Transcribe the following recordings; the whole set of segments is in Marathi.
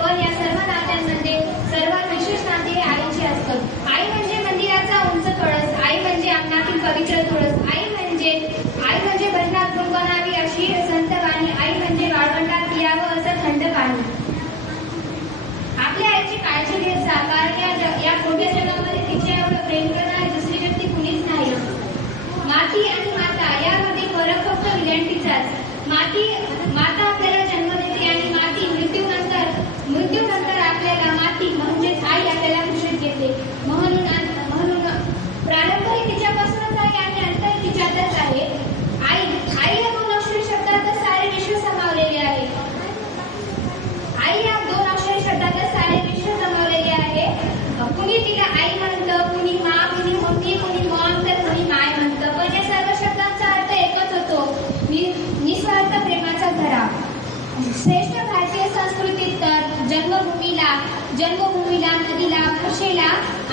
पण या सर्व नात्यांमध्ये सर्वात विशेष नाते हे आईचे असतात. आई म्हणजे मंदिराचा उंच कळस आई म्हणजे अंगणातील पवित्र तुळस आई म्हणजे आई म्हणजे भजनात गुणगुणावी अशी संत वाणी आई म्हणजे वाळवंटात यावं असं थंड पाणी आपल्या आईची काळजी घेत जा कारण या या मोठ्या जगामध्ये तिच्या एवढं प्रेम करणारी दुसरी व्यक्ती कुणीच नाही. माती आणि माता यामध्ये फरक फक्त विनंतीचाच माती माती श्रेष्ठ भारतीय संस्कृतीत तर जन्मभूमीला जन्मभूमीला नदीला भाषेला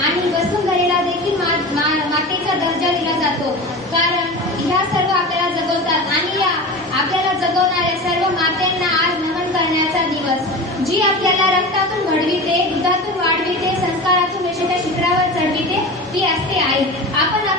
आणि वसुंधरेला देखील मा, मा, मातेचा दर्जा दिला जातो. कारण ह्या सर्व आपल्याला जगवतात आणि या आपल्याला जगवणाऱ्या सर्व मातेंना आज नमन करण्याचा दिवस. जी आपल्याला रक्तातून घडविते दुधातून वाढविते संस्कारातून यशाच्या शिखरावर चढविते ती असते आई. आपण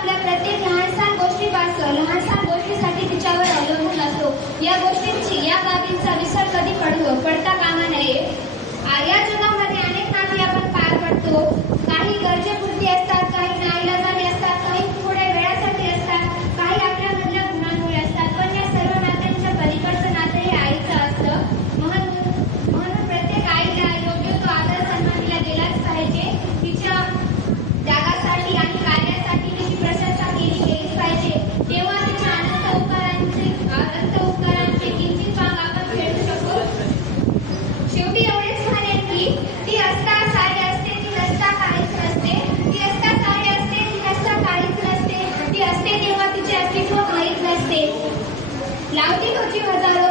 शेवटी एवढेच म्हणेन की ती असता सारी असते ती नसता काहीच नसते ती असता सारी असते ती नसता काहीच नसते ती असते तेव्हा तिचे अस्तित्व माहीत नसते. लावती तुझी हजारो